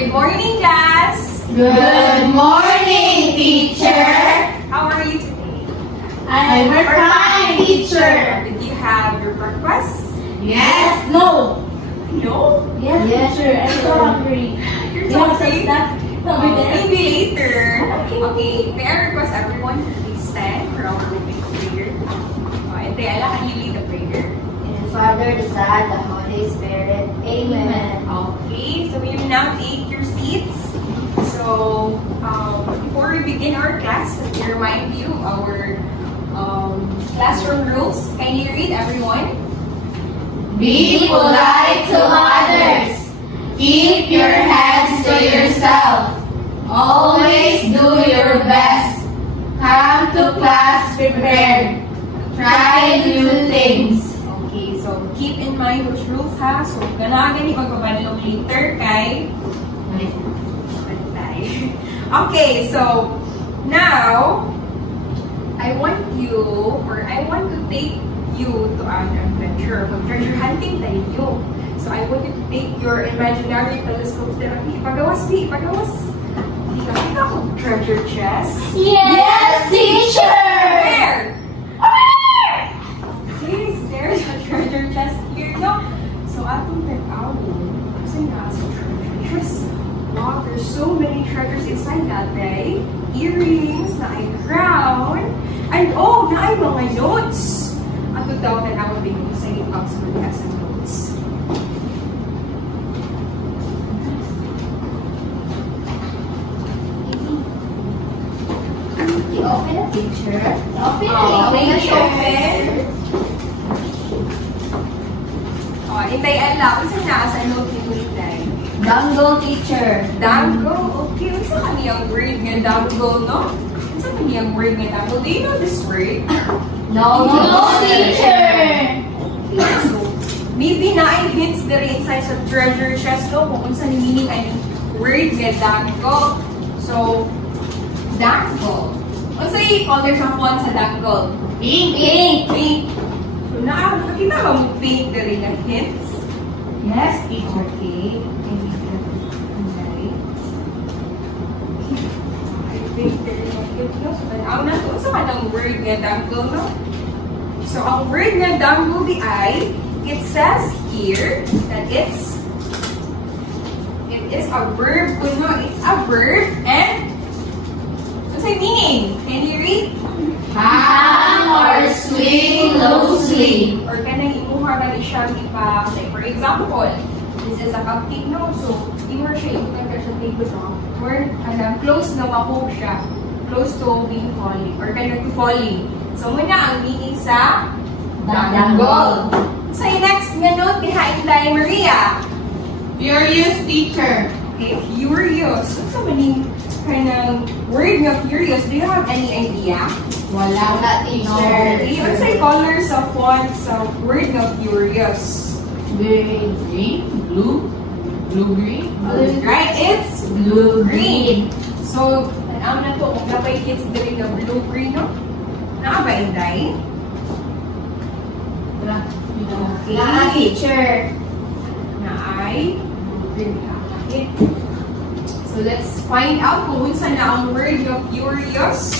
Good morning, class! Good morning, teacher. How are you today? I'm fine, teacher. Did you have your breakfast? Yes, no. No? Yes, teacher. I'm so hungry. You're You have so some snacks over there? Maybe later. Okay. May I request everyone to please stand for our opening prayer? And Ella, can you lead the prayer? In the Father, the Son, the Holy Spirit. Amen. Okay, so we will now take your seats. So, before we begin our class, let me remind you our classroom rules. Can you read, everyone? Be polite to others. Keep your hands to yourself. Always do your best. Come to class prepared. Try new things. Okay, so keep in mind those rules, ha? So, gani magpapadalong later kay Okay, so now I want to take you to an adventure. Treasure hunting tayo. So I want you to take your imaginary telescope therapy. Ipagawas. Hindi ka ako treasure chest. Yes, teacher. Where? Please, there's a treasure chest here, no? So atong tag-awon, kasi nasa treasure chest. Wow, there's so many treasures inside that, right? Earrings, na ay crown, and na ay mga notes. At daw na naman din yung sa Oxford lesson notes. Open the picture. Open Open. Intay Ella, isa na sa note ni Kulitay. Dangle, teacher. Dangle? Okay, what's ka niyang word nga dangle, no? What's ka niyang word nga dangle? Do you know this word? No, teacher. So, maybe na ay hints the inside sa treasure chest, no? Kung unsa ni meaning ay word nga dangle. So, dangle. Unsa yung color sa font sa dangle? Pink. Pink. So, nakita ba mo pink the ring nga hints? Yes, teacher. Okay. Ang nato sa kanang word nga dangle, no? So, ang word nga dangle di ay, it says here that it is a verb, no? It's a verb, and what's the meaning? Can you read? Hang or swing loosely. Or kanang imuha na ni siya ipa, like for example, this is a cupcake, no? So, di mo siya imuha ka siya table, no? Or close na mahope siya. Close to being falling. Or kanang to falling. So, muna ang meaning sa dangle. So, yung next nga note behind tayo, Maria. Furious, teacher. Okay, furious. What's the meaning kind of word nga furious? Do you have any idea? Wala, teacher. Okay, what's the colors of font sa word nga furious? Green, blue, green. Right? It's blue-green. So, tanawin na to, kung napay kids din na blue-green, no? Nakaba, Inday? Ah, teacher. Na ay blue-green. Okay. So, let's find out kung saan na ang word of furious.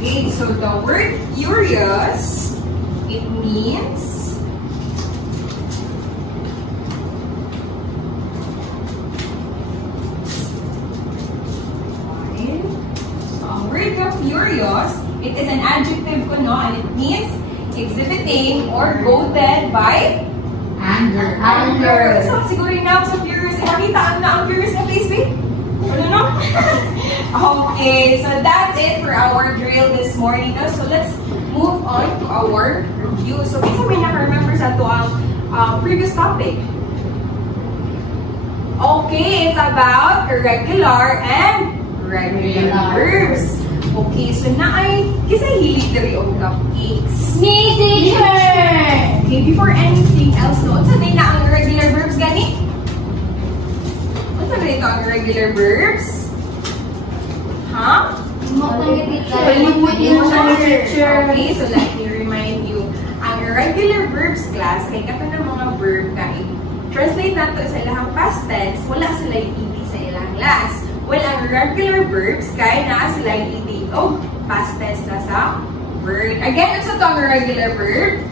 Okay, so the word furious, it means word of furious, it is an adjective ko, no? And it means exhibiting or goaded by Anger. So, siguro yung noun sa furious, nakita na ang furious na face, babe? Ano, no? Okay, so that's it for our drill this morning. No? So, let's move on to our review. So, isa may naka-remember sa ito ang previous topic. Okay, it's about irregular and regular verbs. Okay, so naay kisa hilig diri og cupcakes. Me, teacher. Okay, before anything else, no, unsa din na ang irregular verbs gani? Unsa din ito ang irregular verbs? Ha? Mo teacher. Okay, so let me remind you. Ang regular verbs class, kay kato ng mga verb kay translate nato sa ilang past tense, wala sila ed sa ilang last. Well, ang regular verbs kay naa sila ed o past tense na sa verb. Again, ano sa to ang regular verb?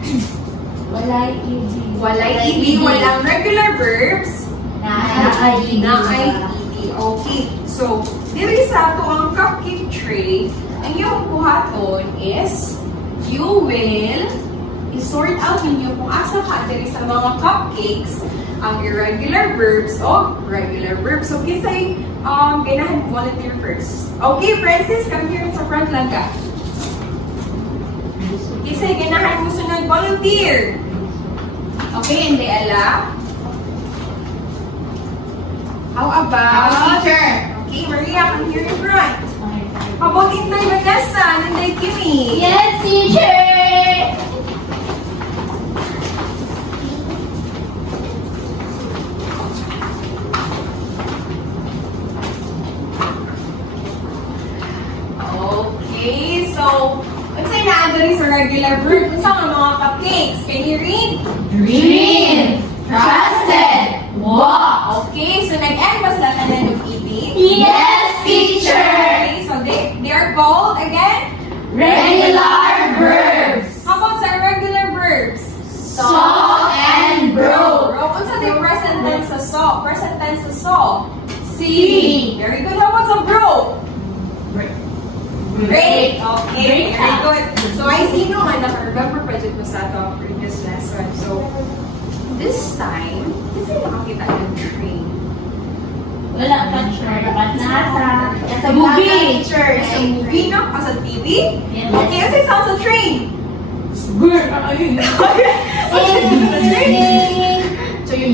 Walay ed. Walay ed, walang regular verbs Na ed. na ay ed. Okay. So, diri sa ato ang cupcake tray, ang iyong buhaton is you will i-sort out ninyo kung asa ka diri sa mga cupcakes ang irregular verbs o regular verbs. So, kisay ganahan volunteer first. Okay, Francis, come here sa front lang ka. Kisay ganahan mo sunod volunteer. Okay, hindi ala. How about... Teacher. Okay, Maria, come here in front. How about Inday Vanessa and Inday Kimi? Yes, teacher. Okay, so, what's say na dali sa regular verb? Kung saan ang mga cupcakes? Can you read? Green. Trusted. Walk. Okay, so nag-end ba sila na ng ed? Yes, teacher. Okay, so they are called, again? Regular verbs. How about sa regular verbs? Saw and broke. Broke. Kung saan yung present tense sa saw? Present tense sa saw? See. Very good. How about sa broke? Great! Okay, Great. very good. So, I see no nga naka-remember pa dyan ko sa ato previous lesson. So, this time, kasi nakakita ng train. Wala pa, teacher. Dapat nasa. Nasa Movie. teacher. Sa movie, no? Sa TV? Yes. Okay, kasi sounds sa train. Bird. So, yung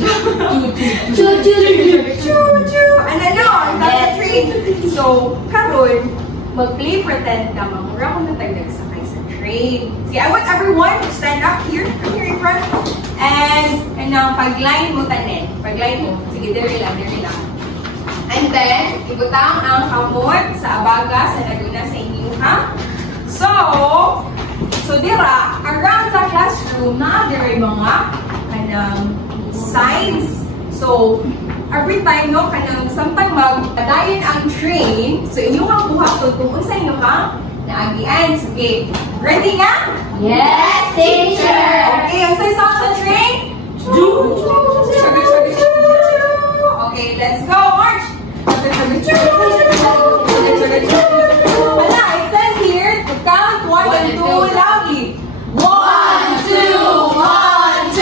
Choo-choo. choo-choo. Ano, sounds sa train. So, karon, mag-play pretend ka, mamura ko na tayo nagsakay sa train. Sige, I want everyone to stand up here, come here in front. And pag-line mo tanin. Pag-line mo. Sige, diri lang. And then, ibutang ang kamot sa abaga sa naguna sa inyo, ha? So dira, around sa classroom, na diri mga kanang signs. So, every time, no, kanang samtang magpadayon ang train, so inyong ang buhaton kung unsa inyo ka naagian. Sige, ready nga? Yes, teacher. Okay, ang say sound sa train? Okay, let's go, march! Hala, it says here to count 1 and 2 loudly. 1, 2, 1, 2,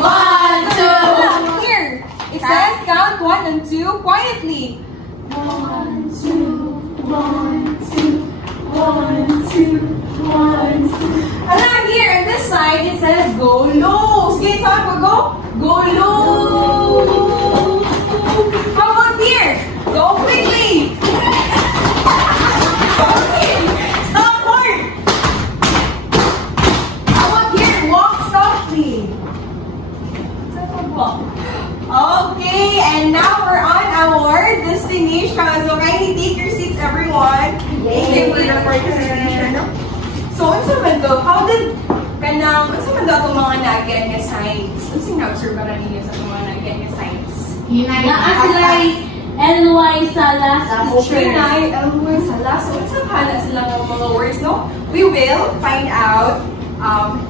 1, 2. Here, it says count 1 and 2 quietly. 1, 2, 1, 2, 1, 2, 1, 2. Hala, here on this side it says go low. Sige, saan ko go? Go low. How about here? Go quickly. Okay, stop more. How about here? Walk softly. Okay, and now we're on our destination. So kindly take your seats, everyone. Thank you for your participation. So, unsa man to? How did unsa man to itong mga nag-get nga signs? Unsa na-observe ka na ninyo sa itong mga nag-get nga signs? Naa sila LY sa last teacher. Pinay, sa last. So, unsa kala sila ng mga words, no? We will find out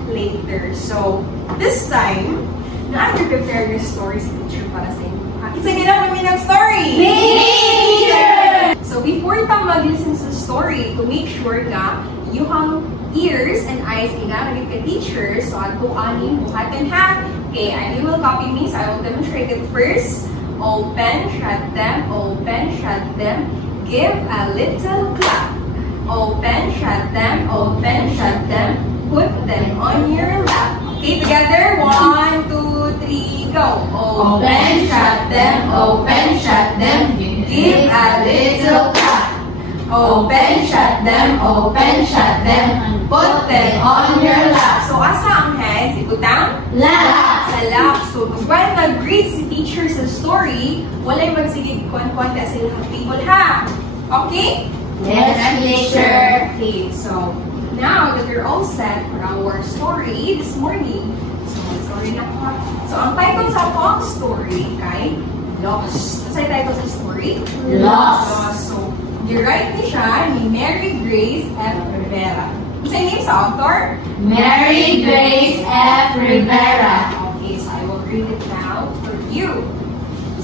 later. So, this time, na-prepare your stories teacher para sa inyo. Isa nila kami ng story! Teacher! So, before ta mag-listen sa story, to make sure na yung ears and eyes kinaragit ka teacher, so ato aning buhatan ha. Okay, and you will copy me, so I will demonstrate it first. Open, shut them, give a little clap. Open, shut them, put them on your lap. Okay, together, 1, 2, 3, go. Open, shut them, give a little clap. Open, shut them, Put them on your lap. So, asa ang hands? Ikutang? lap. Sa lap. So, while nag-read si teacher sa story, walay magsigig kwan-kwan sa ilang table, ha? Okay? Yes, teacher. Okay, so, Now that you're all set for our story this morning, so ang title sa akong story kay Lost. Ano sa title sa story? Lost. So, gi-write ni siya ni Mary Grace F. Rivera. What's the name sa author? Mary Grace F. Rivera. Okay, so I will read it now for you.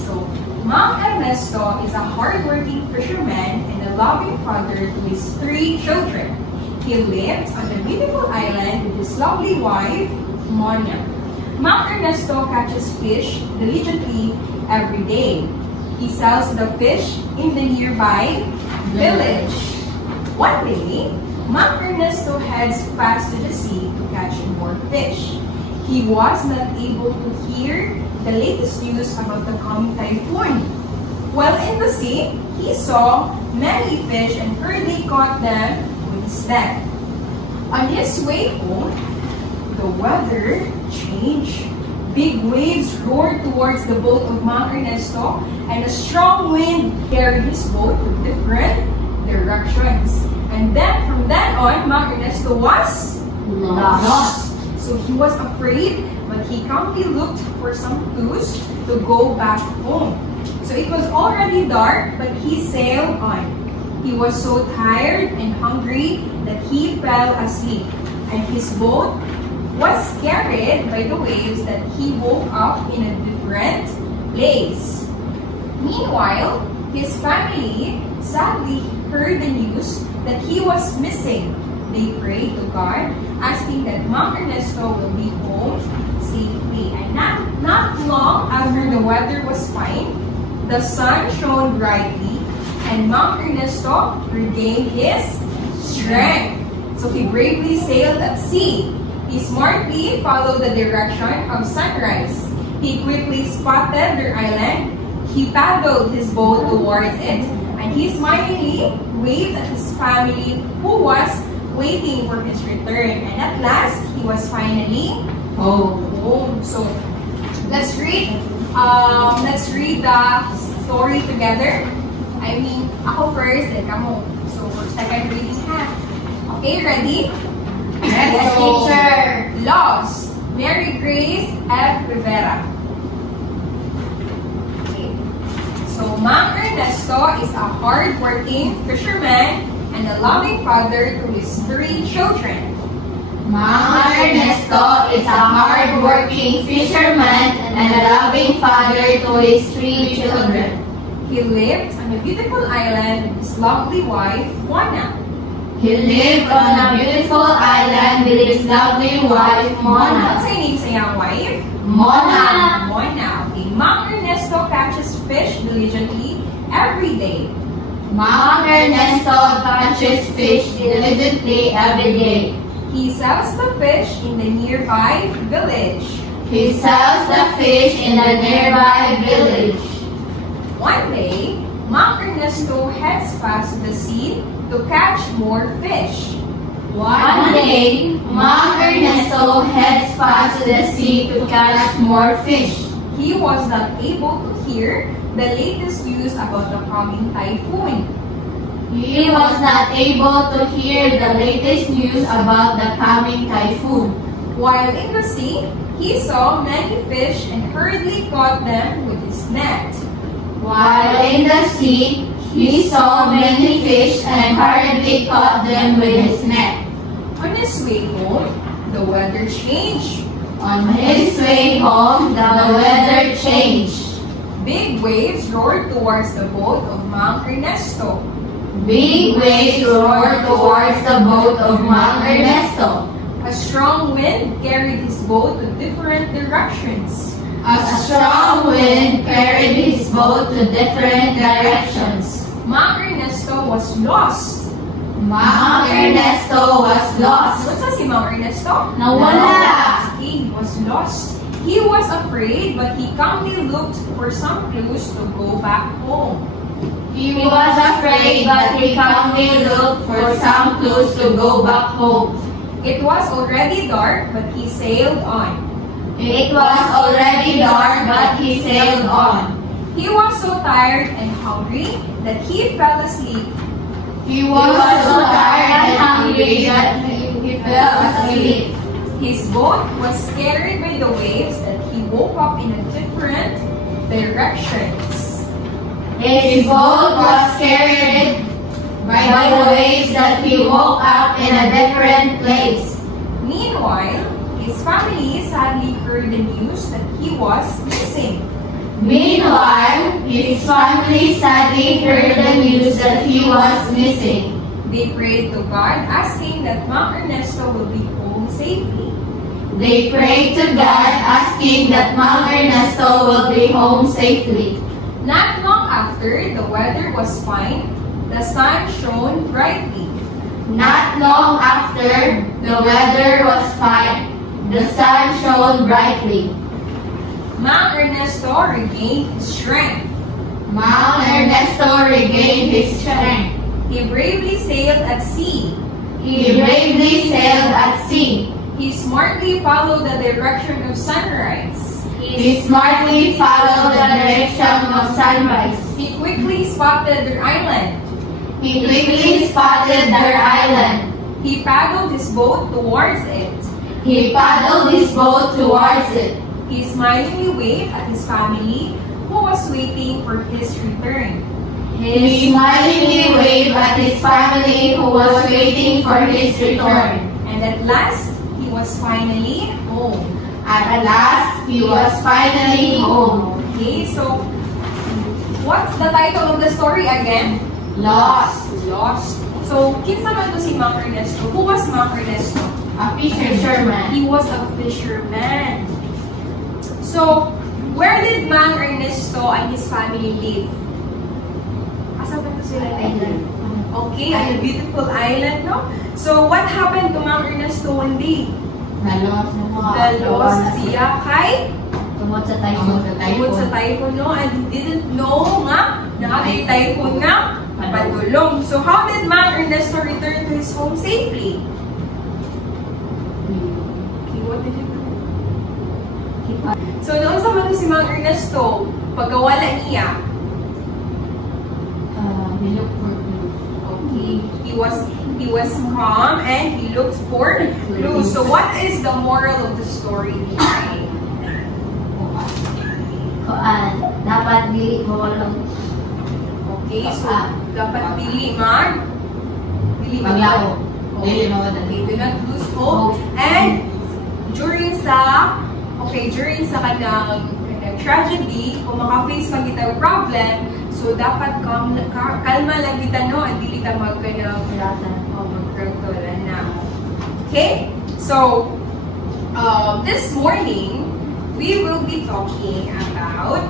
So, Mang Ernesto is a hardworking fisherman and a loving father to his 3 children. He lives on a beautiful island with his lovely wife, Mona. Mang Ernesto catches fish diligently every day. He sells the fish in the nearby village. One day, Mang Ernesto heads fast to the sea to catch more fish. He was not able to hear the latest news about the coming typhoon. While in the sea, he saw many fish and hurriedly caught them with his net. On his way home, the weather changed. Big waves roared towards the boat of Mang Ernesto, and a strong wind carried his boat in different directions. And then, from then on, Mang Ernesto was Lost. So he was afraid, but he calmly looked for some clues to go back home. So it was already dark, but he sailed on. He was so tired and hungry that he fell asleep, and his boat was carried by the waves that he woke up in a different place. Meanwhile, his family sadly heard the news that he was missing. They prayed to God, asking that Mang Ernesto will be home safely. And not long after the weather was fine, the sun shone brightly, and Mang Ernesto regained his strength. So he bravely sailed at sea. He smartly followed the direction of sunrise. He quickly spotted their island. He paddled his boat towards it, and he smilingly waved at his family who was waiting for his return. And at last, he was finally home. So let's read the story together. I mean, ako first, then kamo. So for second reading ha. Okay, ready? Yes, So, teacher. Lost. Mary Grace F. Rivera. Okay. So, Mang Ernesto is a hard-working fisherman and a loving father to his 3 children. Mang Ernesto is a hard-working fisherman and a loving father to his 3 children. He lived on a beautiful island with his lovely wife, Juana. He lived on a beautiful island with his lovely wife, Mona. What's the name sa iyang wife? Mona. Mona. Okay. Mang Ernesto catches fish diligently every day. Mang Ernesto catches fish diligently every day. He sells the fish in the nearby village. He sells the fish in the nearby village. One day, Mang Ernesto heads fast to the sea to catch more fish. One day, Mang Ernesto heads fast to the sea to catch more fish. He was not able to hear the latest news about the coming typhoon. He was not able to hear the latest news about the coming typhoon. While in the sea, he saw many fish and hurriedly caught them with his net. While in the sea, he saw many fish and hurriedly caught them with his net. On his way home, the weather changed. On his way home, the weather changed. Big waves roared towards the boat of Mang Ernesto. Big waves roared towards the boat of Mang Ernesto. A strong wind carried his boat to different directions. A strong wind carried his boat to different directions. Mang Ernesto was lost. Mang Ernesto was lost. What's si Mang Ernesto? Nawala. He was lost. He was afraid, but he calmly looked for some clues to go back home. He was afraid, but he calmly looked for some clues to go back home. It was already dark, but he sailed on. It was already dark, but he sailed on. He was so tired and hungry that he fell asleep. He was so tired and hungry that he He fell asleep. His boat was carried by the waves that he woke up in a different directions. His boat was carried by the waves that he woke up in a different place. Meanwhile, his family sadly heard the news that he was missing. Meanwhile, his family sadly heard the news that he was missing. They prayed to God, asking that Mang Ernesto will be home safely. They prayed to God, asking that Mang Ernesto will be home safely. Not long after, the weather was fine. The sun shone brightly. Not long after, the weather was fine. The sun shone brightly. Mang Ernesto regained his strength. Mang Ernesto regained his strength. He bravely sailed at sea. He bravely sailed at sea. He smartly followed the direction of sunrise. He smartly followed the direction of sunrise. He quickly spotted their island. He quickly spotted their island. He paddled his boat towards it. He paddled his boat towards it. He smilingly waved at his family, who was waiting for his return. He smilingly waved at his family who was waiting for his return. And at last, he was finally home. At last, he was finally home. Okay, so what's the title of the story again? Lost. Lost. So, kinsa man to si Mang Ernesto? Who was Mang Ernesto? A fisherman. He was a fisherman. So, where did Mang Ernesto and his family live? Asa ba ito sila? Island. Okay, on a beautiful island, no? So, what happened to Mang Ernesto one day? Nalos. Lost siya kay Tungod sa tungkol sa typhoon, no? And he didn't know nga na may typhoon nga padulong. So, how did Mang Ernesto return to his home safely? Okay, what did he do? So, noon sa man si Mang Ernesto, pagkawala niya, He looked for clues. okay, he was calm and he looked for clues. So, what is the moral of the story behind? Dapat dili mo lang Okay, so dapat dili man Maglao. Okay, do not lose hope. And during sa kanang tragedy, kung maka-face man kita yung problem, so dapat kalma lang kita, no? And dili ka magkanang magkagtula na. Okay? So, this morning, we will be talking about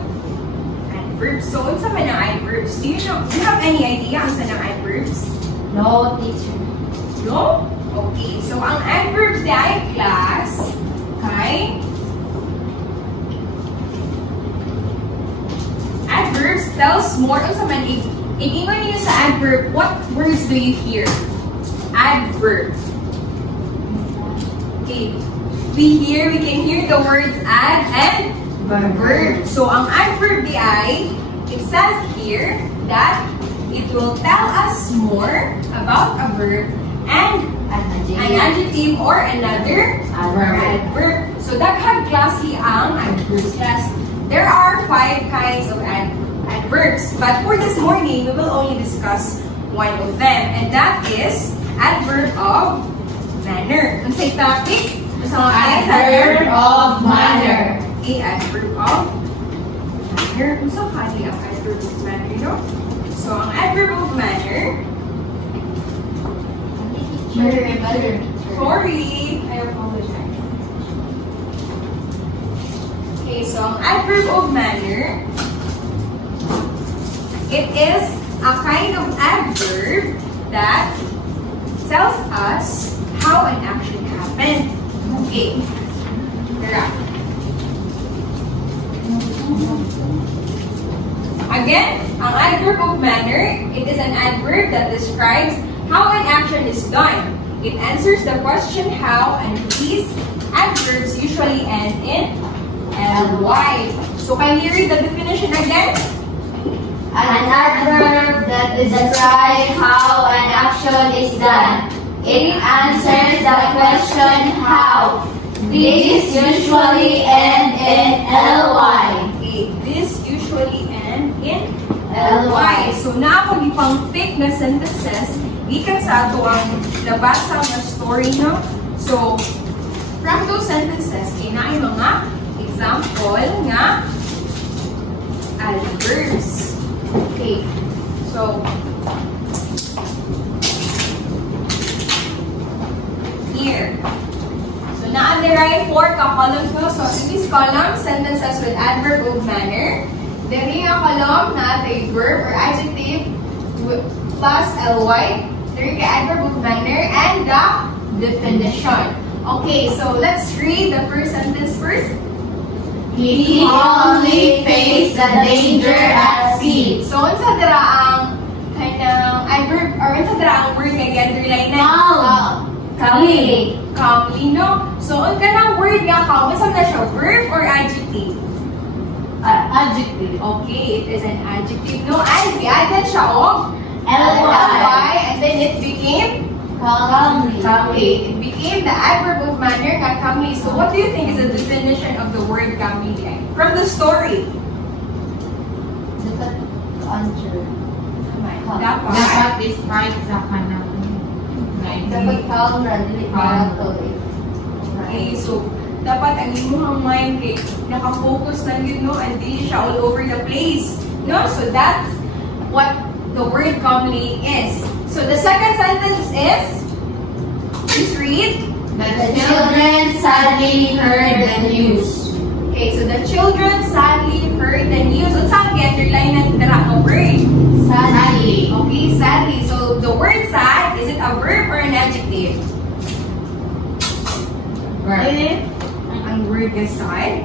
adverbs. So, unsa man ang adverbs? Do you have any idea unsa ng adverbs? no teacher. No? Okay. So, ang adverbs ni ay class kay adverbs tells more unsa man ingon niyo sa adverb, what words do you hear? Adverb. Okay. We can hear the words add and verb. So, ang adverb di ay, it says here that it will tell us more about a verb and an adjective or another adverb. So, daghang klase ang adverbs. Yes, there are 5 kinds of adverbs. But for this morning, we will only discuss one of them. And that is adverb of manner. Ang say topic? Adverb of manner. Okay, adverb of manner. Kung saan kali ang adverb of manner, no? So, ang adverb of manner, sorry, I apologize. Okay, so ang adverb of manner, it is a kind of adverb that tells us how an action happened. Okay. Tara. Again, ang adverb of manner, it is an adverb that describes how an action is done. It answers the question how, and these adverbs usually end in ly. So can you read the definition again? An adverb that describes how an action is done. It answers the question how. These usually end in ly. Okay, this usually end in ly. ly. So, naako gipang pick na sentences, gikan sa ato ang nabasa nga story, no? So, from those sentences, kinaay mga example nga adverbs. Okay. So, here. So, na-underline 4 ka-columns mo. So, in this column, sentences with adverb of manner. Then, yung column na a verb or adjective plus ly. There yung adverb of manner and the definition. Okay, so let's read the first sentence first. He only faced the danger at sea. So, unsa dira ang kanang adverb or unsa dira ang word nga underline na? Calmly. Calmly, no? So, ang kanang word nga calm, unsa na siya? Verb or adjective? Adjective. Okay, it is an adjective, no? And i-added siya og ly. and then it became Calmly. calmly. It became the adverb of manner nga calmly. So, what do you think is the definition of the word calmly? From the story. Dapat answer. Dapat. Dapat describe sa kanang Dapat calm ra dili para to. Okay, so dapat ang imuhang mind kay nakafocus lang yun, no? And dili siya all over the place. No? So that's what the word calmly is. So the second sentence is, please read. The children sadly heard the news. Okay, so the children sadly heard the news. Unsa ang underline na dira nga word? Sadly. Okay, sadly. So the word sad, is it a verb or an adjective? Ang word is sad.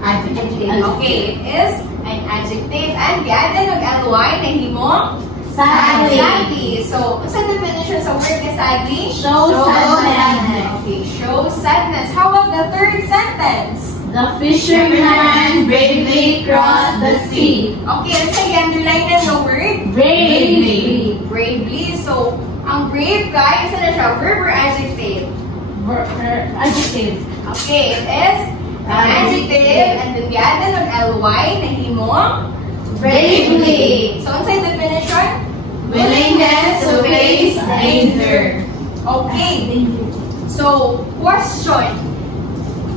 adjective. Okay, it is an adjective. And giadan ng ly na himo Sadly. sadly. So, what's the definition sa word na sadly? Show sadness. Okay, show sadness. How about the third sentence? The fisherman bravely crossed the sea. Okay, ano sa underline na the word? Bravely. Bravely. So, ang brave guy, isa na siya, verb or adjective? Adjective. Okay, it is an adjective. And then giadan ng ly na himo Bravely. So, ano sa definition? Willingness to face danger. Okay. So, question.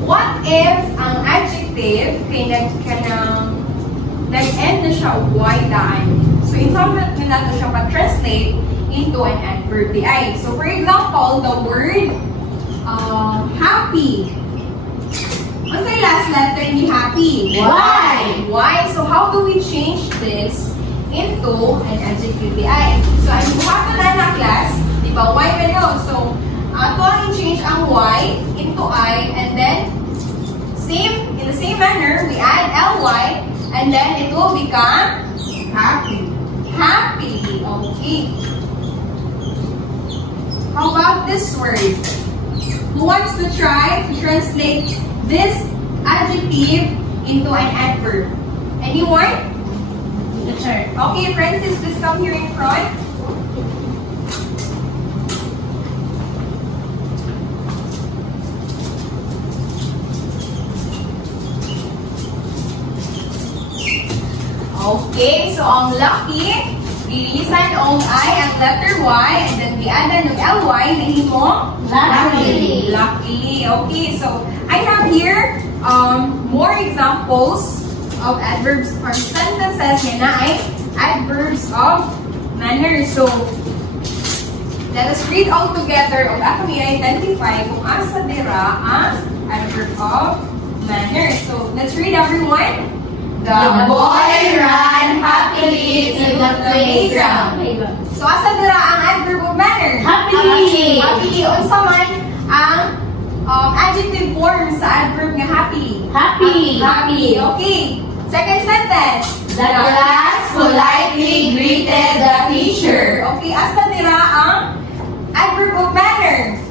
What if ang adjective kay nag-end na siya y daan? So, in some na natin siya pa-translate into an adverb di ay. So, for example, the word happy. What's the last letter ni happy? Why? Why? So, how do we change this into an adjective di ay? So, ang buhaton na class, di ba, y na yun. So, ato ang i-change ang y into I, and then in the same manner, we add ly, and then it will become Happy. happy. Okay. How about this word? Who wants to try to translate this adjective into an adverb? Anyone? Sure. Okay, Francis, please come here in front. Okay, so ang lucky, lilisan ang I, ang letter Y, and then giadan ng ly, nahimo Luckily. Luckily. Okay, so I have here more examples of adverbs or sentences na ay adverbs of manner. So, let us read all together o ako i-identify kung asa dira ang adverb of manner. So, let's read everyone. The boy ran happily to the playground. So, asa dira ang adverb of manner? Happily. Happily. Unsa man ang adjective form sa adverb nga happily? Happy. Happy. Okay. Second sentence. The class politely greeted the teacher. Okay, asa dira ang adverb of manner?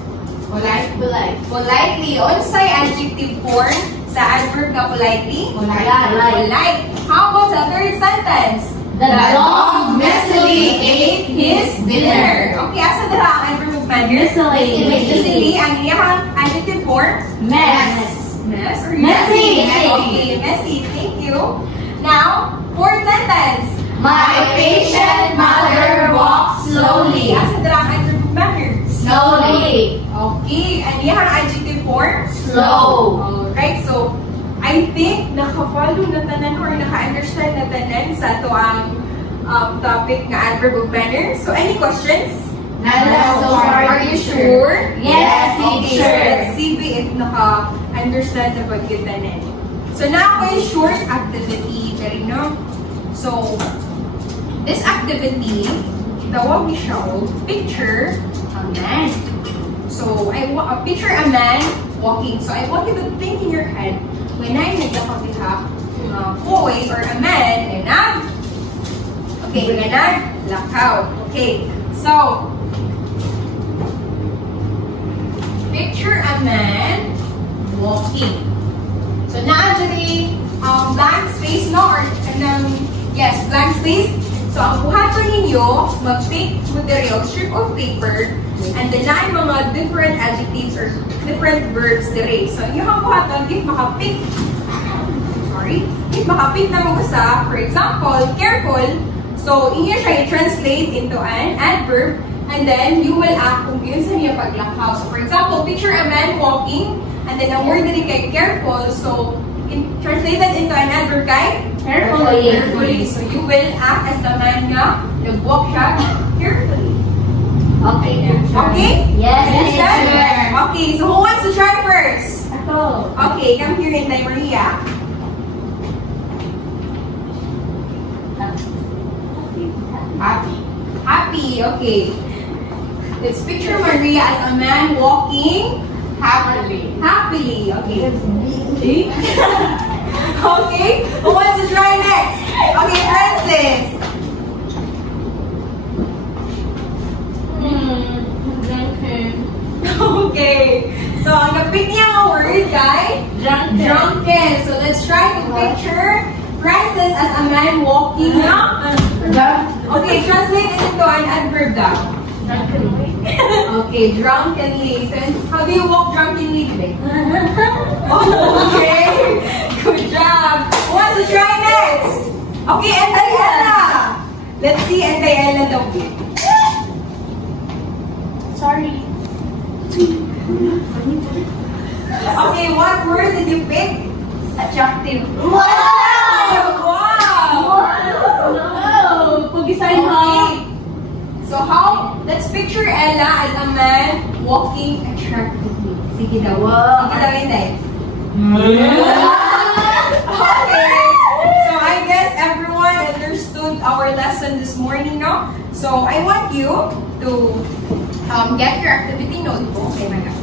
Polite. Politely. Unsay adjective form sa adverb nga politely? Polite. How about the third sentence? The dog messily ate his dinner. Okay, asa dira ang adverb of manners. Miscellany. Miscellany. Ang iyang adjective form? Mess. Mess or Messy. Okay, messy. Thank you. Now, fourth sentence. My patient mother walks slowly. Asa dala ang adjective manner? Slowly. Okay, and iyang adjective form? Slow. Alright, so I think naka-follow na tanan or naka-understand na tanan sa ito ang topic na adverb of manner. So, any questions? Nala, so Are you sure? Yes, Okay, so teacher. let's see if naka-understand na pag kita na. So, now ako yung short activity. Pero, no? So, this activity, tawag ni siya picture a man. So, picture a man walking. So, I want you to think in your head, when I naglakap boy or a man, lakaw. Okay, so, picture a man walking. So, actually, blank space, no? Or, yes, blank space. So, ang buhaton ninyo, mag-pick material, strip of paper, and then na mga different adjectives or different verbs dire. So, yung buhaton, if maka-pick na mo sa, for example, careful, so, inyo siya i-translate into an adverb, and then you will act kung yun sa niya paglakaw. So, for example, picture a man walking, and then ang word dali kay careful, so, translated into an adverb kay carefully. So, you will act as the man nga, nag-walk siya carefully. Okay, Okay? Yes, Yes, teacher. Okay, so who wants to try first? Ako. Okay, come here in Maria. Happy. Happy, okay. Let's picture Maria as a man walking Happily. happily. Okay. Okay, who wants to try next? Okay, Francis. Okay. So, ang na-pick niya ang word kay drunken. So, let's try to picture Francis as a man walking Okay, translate it into an adverb daw. Okay, drunkenly. So, how do you walk drunkenly today? Okay, good job. Who wants to try next? Okay, Ella. Let's see Ella daw. Sorry. Okay, what word did you pick? Attractive. Wow! Pag-design Okay. So let's picture Ella as a man walking attractively. Sige daw. Sige daw, hindi. Okay. So I guess everyone understood our lesson this morning, no? So I want you to get your activity notebook. Okay, my God.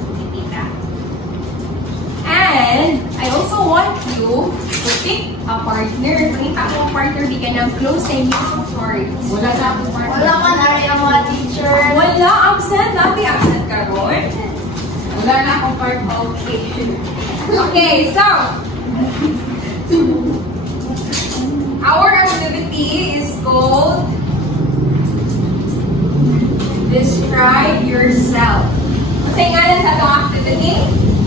And I also want you to pick a partner. Pangita akong partner, di ka ng close sa inyong heart. Wala na akong partner. Wala man ari ang mga teacher. Wala, absent. Dati absent ka, Ron. Wala na akong partner. Okay. Okay, so our activity is called Describe Yourself. Kasi nga lang sa itong activity?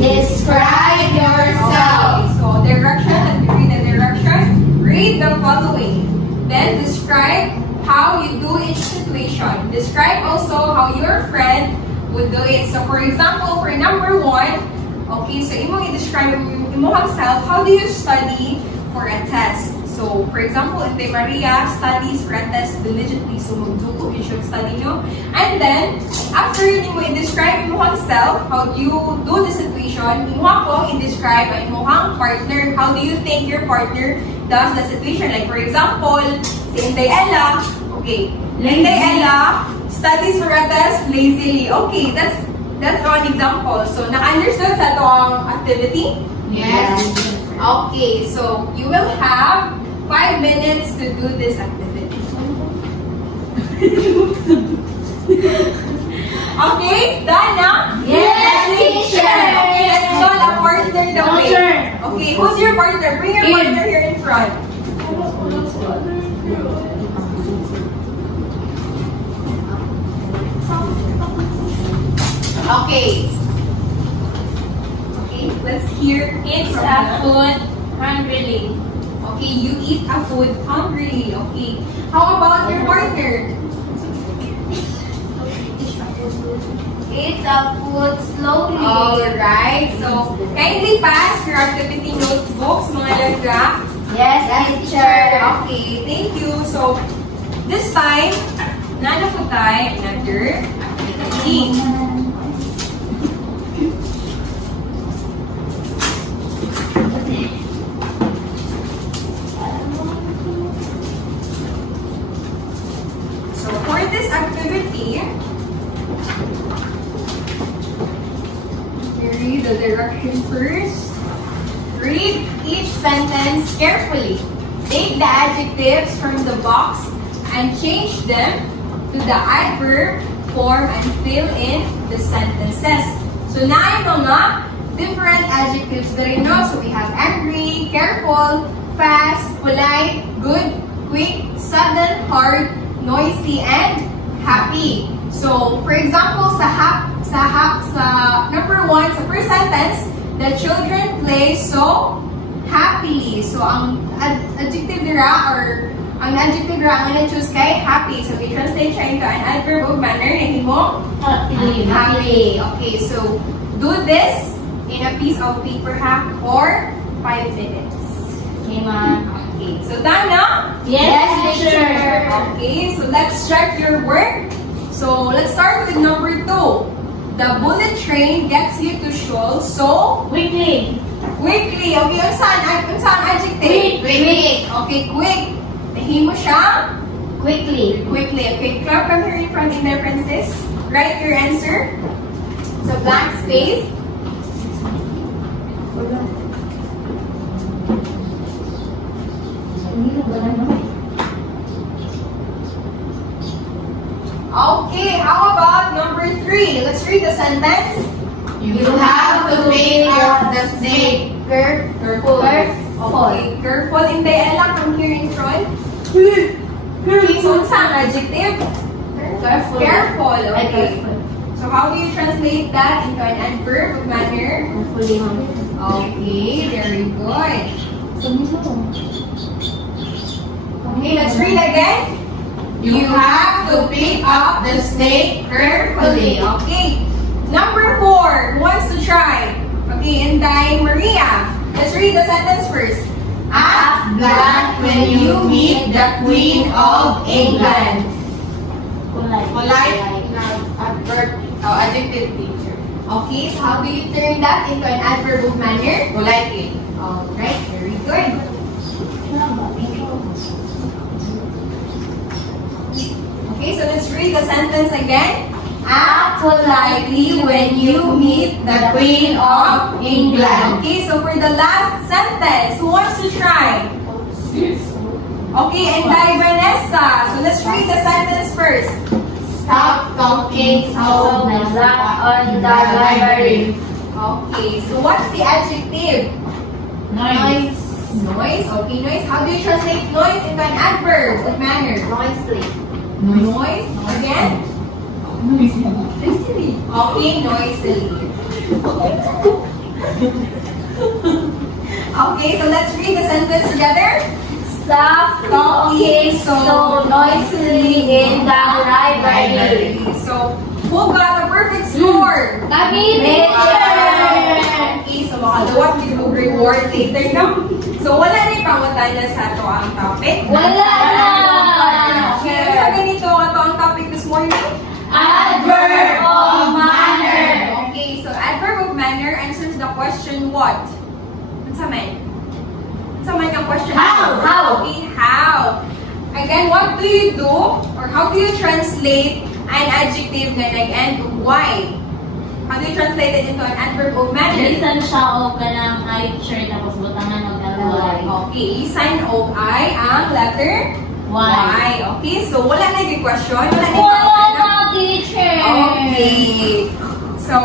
Describe yourself. Okay, so direction, let me read the direction. Read the following. Then describe how you do each situation. Describe also how your friend would do it. So for example, for number 1, okay, so imong i-describe imong self, how do you study for a test? So, for example, if Maria studies for a test diligently, so magduko you should study, no? And then, after you i-describe imong self, how you do the situation, imong ko i-describe ang imong partner, how do you think your partner does the situation? Like, for example, si Inday Ella, okay, Inday Ella studies for a test lazily. Okay, that's one example. So, naka-understood sa ito ang activity? Yes. Okay, so you will have 5 minutes to do this activity. Okay, done na? Yes, teacher. Okay, let's call a partner the way. Okay, who's your partner? Bring your partner here in front. Okay. Okay, let's hear It's from a the- food hungrily. Okay, you eat a food hungrily. Okay. How about your partner? It's a food slowly. Alright, so kindly pass your activity notebooks, mga laga. Yes, teacher. Okay, thank you. So, this time, nana po tayo another activity. So, for this activity, read the direction first. Read each sentence carefully. Take the adjectives from the box and change them to the adverb form and fill in the sentences. So, na mga different adjectives na rin, no? So, we have angry, careful, fast, polite, good, quick, sudden, hard, noisy, and happy. So, for example, sa number 1, sa first sentence, the children play so happily. So, ang adjective dira or ang adjective dira ang na-choose kay happy. So, we translate siya into an adverb of manner na mo happy. Okay, so do this in a piece of paper hack for 5 minutes. Okay, ma'am. Okay, so done na? Yes, teacher. Okay, so let's check your work. So, let's start with number 2. The bullet train gets you to Seoul so Quickly. quickly. Okay, unsan adjective? Quick. Okay, quick. Nahimo siya? Quickly. Quickly. Okay, clap from here in front in there, Princess. Write your answer. So, blank space. Okay, how about number 3? Let's read the sentence. You have to pick up the snake. Careful. Okay, careful. Hindi, Ella, come here in front. Okay, so saan adjective? Careful. Careful. Ay, Okay. careful. So how do you translate that into an adverb of manner? Carefully, ma'am. Okay, very good. Okay, let's read again. You have to pick up the snake carefully. Okay. Number 4. Who wants to try? Okay, and then Maria. Let's read the sentence first. Ask blank when you meet the Queen of England. Polite. Adverb. Adjective teacher. Okay, so how do you turn that into an adverb of manner? Politely. Alright, very good. Okay, so let's read the sentence again. Act politely when you meet the Queen of England. Okay, so for the last sentence, who wants to try? Okay, and then Vanessa. So let's read the sentence first. Stop talking so loud on the library. Okay, so what's the adjective? Noise. Noise. Okay, noise. How do you translate noise into an adverb of manner? Noisily. Noise. Again? Noisily. Okay, noisily. Okay, so let's read the sentence together. Stop talking so noisily in the library. So, who got a perfect score? Kami, Okay, so makadawat yung reward later, no? So, wala na yung pangutanya sa ito ang topic. Wala na. Okay, sa ganito, ito ang topic this morning. Adverb of manner. Okay, so adverb of manner answers the question what? What's a man? What's a man yung question? How? Okay, how? Again, what do you do or how do you translate an adjective na nag-end with why? How do you translate it into an adverb of manner? Bilisan siya o kanang I shirt tapos butangan ng alway. Okay, sign of I ang letter Why? Y. Okay, so wala na yung question. Wala na yung Wala question. na, teacher. Okay. So,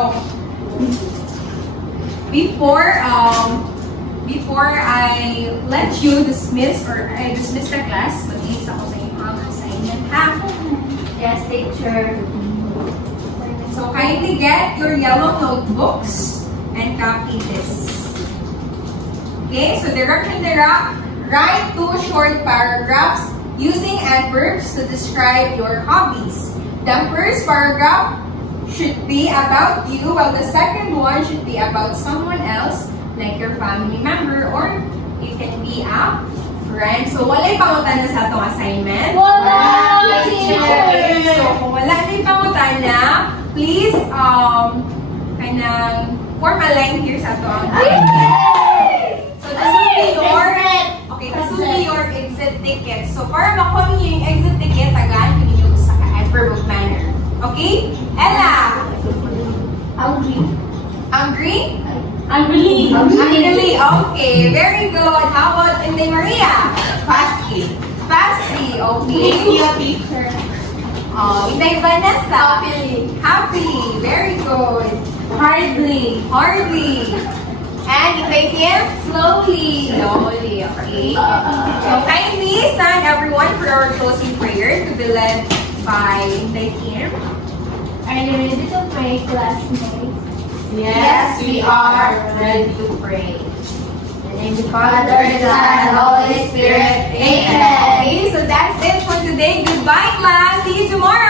before I let you dismiss or I dismiss the class, mag-iisa ako sa inyong assignment ha. Yes, teacher. So kindly get your yellow notebooks and copy this. Okay, so direction write 2 short paragraphs using adverbs to describe your hobbies. The first paragraph should be about you, while the second one should be about someone else, like your family member, or it can be a friend. So, wala'y pangutana sa atong assignment? Wala, Okay, teacher. so kung wala na'y pangutana, please, kanang form a line here sa atong. So, this will be your, okay, this will be your exit ticket. So, para makuha niyo yung exit ticket, tagaan niyo sa adverb of manner. Okay? Ella! Angry. Angry? Angry. Angry. Okay, very good. How about Inday Maria? Fastly. Fastly. Okay. Teacher. Inday Vanessa? Happily. Happily. Very good. Hardly. Hardly. And Inday Kim? Slowly. Slowly. Okay. So kindly stand everyone for our closing prayer to be led by Inday Kim. Are you ready to pray, classmates? Yes, we are ready to pray. In the Father, the Son, and Holy Spirit. Amen. Okay, so that's it for today. Goodbye, class. See you tomorrow.